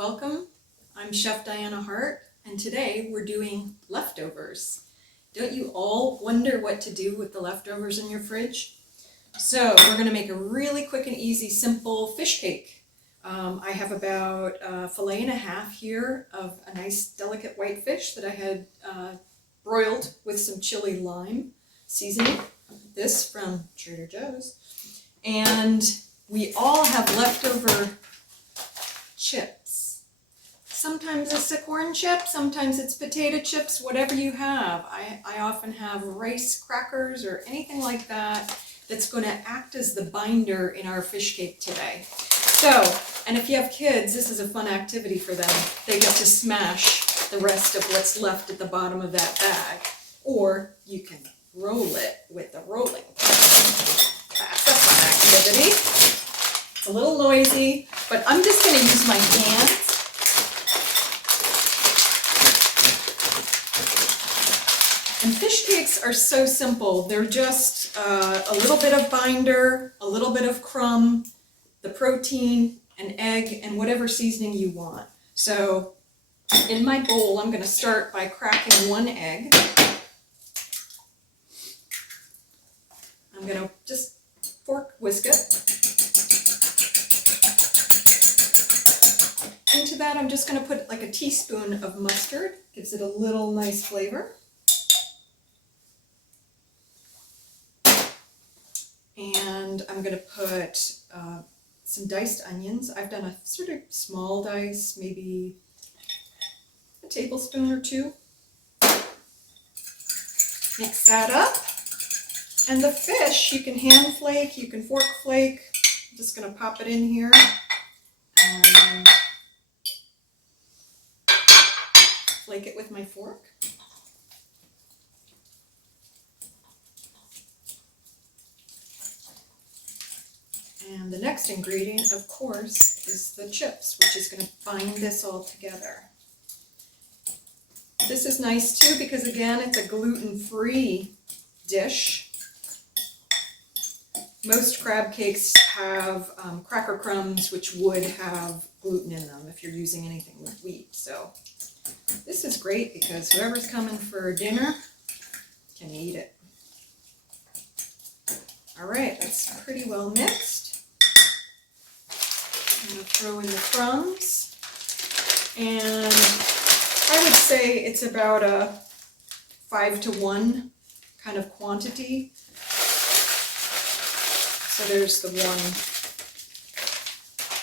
Welcome, I'm Chef Diana Hart, and today we're doing leftovers. Don't you all wonder what to do with the leftovers in your fridge? So we're going to make a really quick and easy, simple fish cake. I have about a fillet and a half here of a nice delicate white fish that I had broiled with some chili lime seasoning. This from Trader Joe's. And we all have leftover chips. Sometimes it's a corn chip, sometimes it's potato chips, whatever you have. I often have rice crackers or anything like that that's going to act as the binder in our fish cake today. So, and if you have kids, this is a fun activity for them. They get to smash the rest of what's left at the bottom of that bag. Or you can roll it with the rolling pin. That's a fun activity. It's a little noisy, but I'm just going to use my hands. And fish cakes are so simple. They're just a little bit of binder, a little bit of crumb, the protein, an egg, and whatever seasoning you want. So in my bowl, I'm going to start by cracking one egg. I'm going to just whisk it. Into that, I'm just going to put like a teaspoon of mustard. Gives it a little nice flavor. And I'm going to put some diced onions. I've done a sort of small dice, maybe a tablespoon or two. Mix that up. And the fish, you can hand flake, you can fork flake. I'm just going to pop it in here. And flake it with my fork. And the next ingredient, of course, is the chips, which is going to bind this all together. This is nice too because, again, it's a gluten-free dish. Most crab cakes have cracker crumbs, which would have gluten in them if you're using anything with wheat. So this is great because whoever's coming for dinner can eat it. All right, that's pretty well mixed. I'm going to throw in the crumbs, and I would say it's about a 5-to-1 kind of quantity. So there's the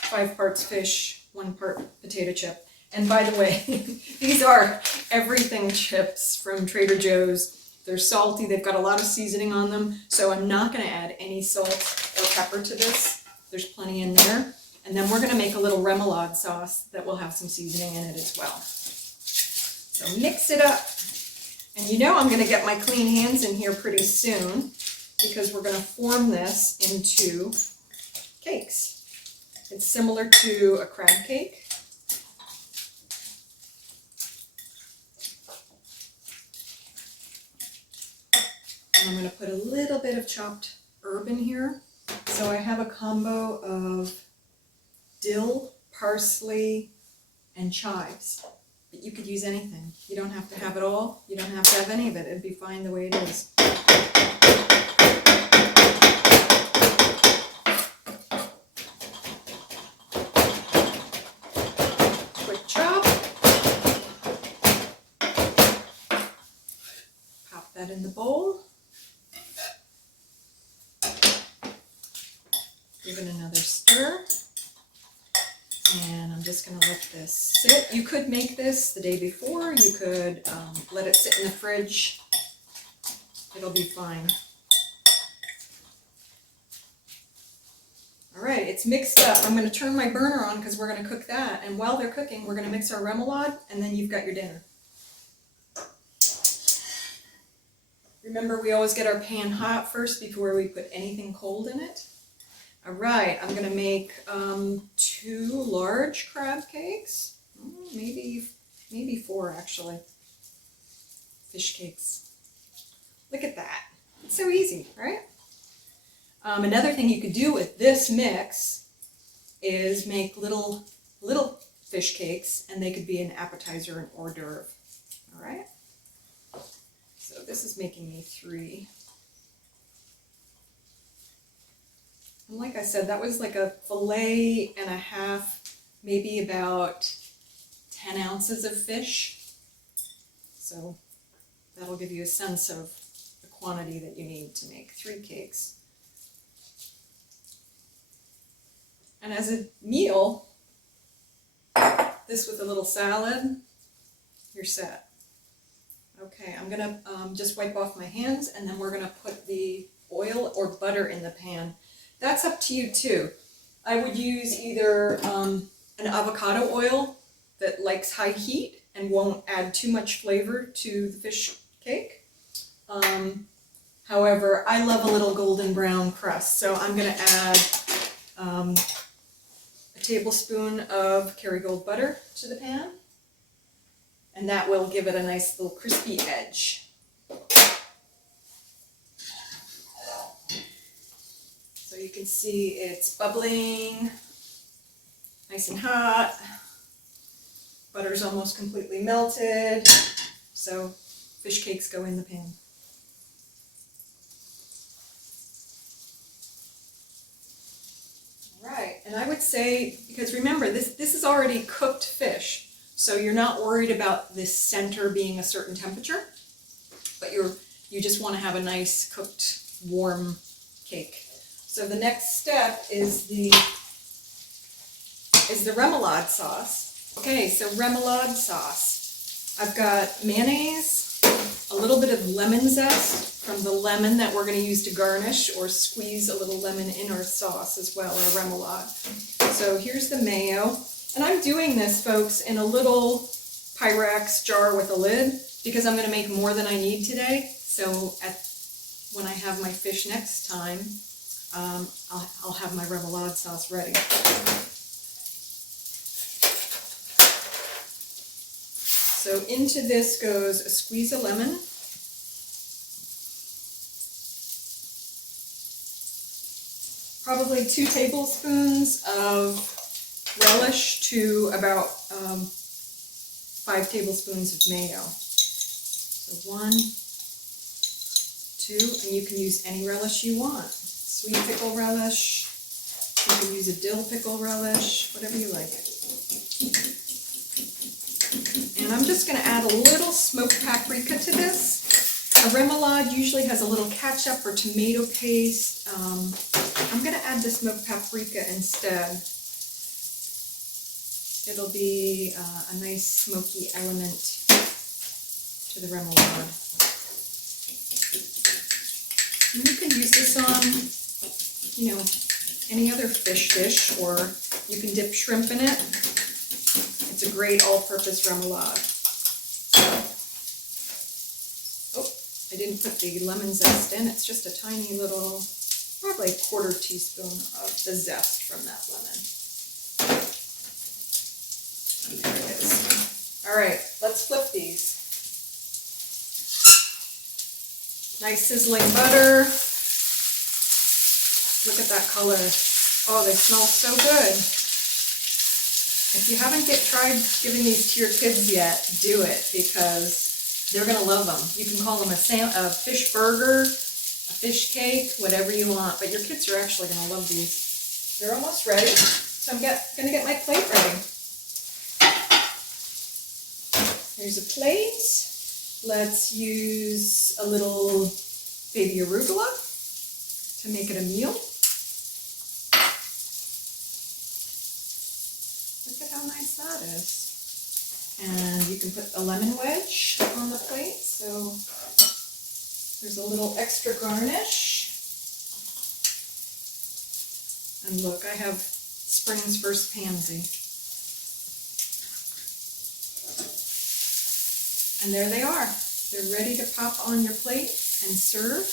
5 parts fish, 1 part potato chip. And by the way, these are everything chips from Trader Joe's. They're salty, they've got a lot of seasoning on them, so I'm not going to add any salt or pepper to this. There's plenty in there. And then we're going to make a little remoulade sauce that will have some seasoning in it as well. So mix it up. And you know I'm going to get my clean hands in here pretty soon because we're going to form this into cakes. It's similar to a crab cake. And I'm going to put a little bit of chopped herb in here. So I have a combo of dill, parsley, and chives. But you could use anything. You don't have to have it all. You don't have to have any of it. It'd be fine the way it is. Quick chop. Pop that in the bowl. Give it another stir. And I'm just going to let this sit. You could make this the day before. You could let it sit in the fridge. It'll be fine. All right, it's mixed up. I'm going to turn my burner on because we're going to cook that. And while they're cooking, we're going to mix our remoulade, and then you've got your dinner. Remember, we always get our pan hot first before we put anything cold in it. All right, I'm going to make 2 large crab cakes, maybe 4 actually, fish cakes. Look at that. It's so easy, right? Another thing you could do with this mix is make little fish cakes, and they could be an appetizer and hors d'oeuvre. All right. So this is making me 3. And like I said, that was like a fillet and a half, maybe about 10 ounces of fish. So that'll give you a sense of the quantity that you need to make 3 cakes. And as a meal, this with a little salad, you're set. Okay, I'm gonna just wipe off my hands, and then we're gonna put the oil or butter in the pan. That's up to you too. I would use either an avocado oil that likes high heat and won't add too much flavor to the fish cake. However, I love a little golden brown crust, so I'm gonna add a tablespoon of Kerry Gold butter to the pan, and that will give it a nice little crispy edge. So you can see it's bubbling, nice and hot. Butter's almost completely melted, so fish cakes go in the pan. Right, and I would say, because remember, this is already cooked fish, so you're not worried about this center being a certain temperature, but you just want to have a nice cooked warm cake. So the next step is the remoulade sauce. Okay, so remoulade sauce. I've got mayonnaise, a little bit of lemon zest from the lemon that we're going to use to garnish, or squeeze a little lemon in our sauce as well, our remoulade. So here's the mayo. And I'm doing this, folks, in a little Pyrex jar with a lid because I'm going to make more than I need today. So when I have my fish next time, I'll have my remoulade sauce ready. So into this goes a squeeze of lemon, probably 2 tablespoons of relish to about 5 tablespoons of mayo. So 1, 2, and you can use any relish you want. Sweet pickle relish, you can use a dill pickle relish, whatever you like. And I'm just going to add a little smoked paprika to this. A remoulade usually has a little ketchup or tomato paste. I'm going to add the smoked paprika instead. It'll be a nice smoky element to the remoulade. And you can use this on, any other fish dish, or you can dip shrimp in it. It's a great all-purpose remoulade. Oh, I didn't put the lemon zest in. It's just a tiny little, probably a 1/4 teaspoon of the zest from that lemon. And there it is. All right, let's flip these. Nice sizzling butter. Look at that color. Oh, they smell so good. If you haven't tried giving these to your kids yet, do it, because they're going to love them. You can call them a fish burger, a fish cake, whatever you want, but your kids are actually going to love these. They're almost ready, so I'm going to get my plate ready. Here's a plate. Let's use a little baby arugula to make it a meal. Look at how nice that is. And you can put a lemon wedge on the plate, so there's a little extra garnish. And look, I have spring's first pansy. And there they are. They're ready to pop on your plate and serve.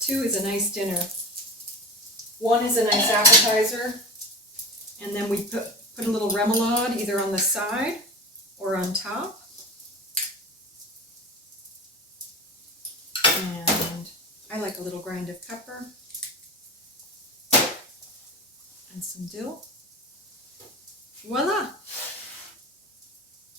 Two is a nice dinner. One is a nice appetizer. And then we put a little remoulade either on the side or on top. And I like a little grind of pepper. and some dill. Voila!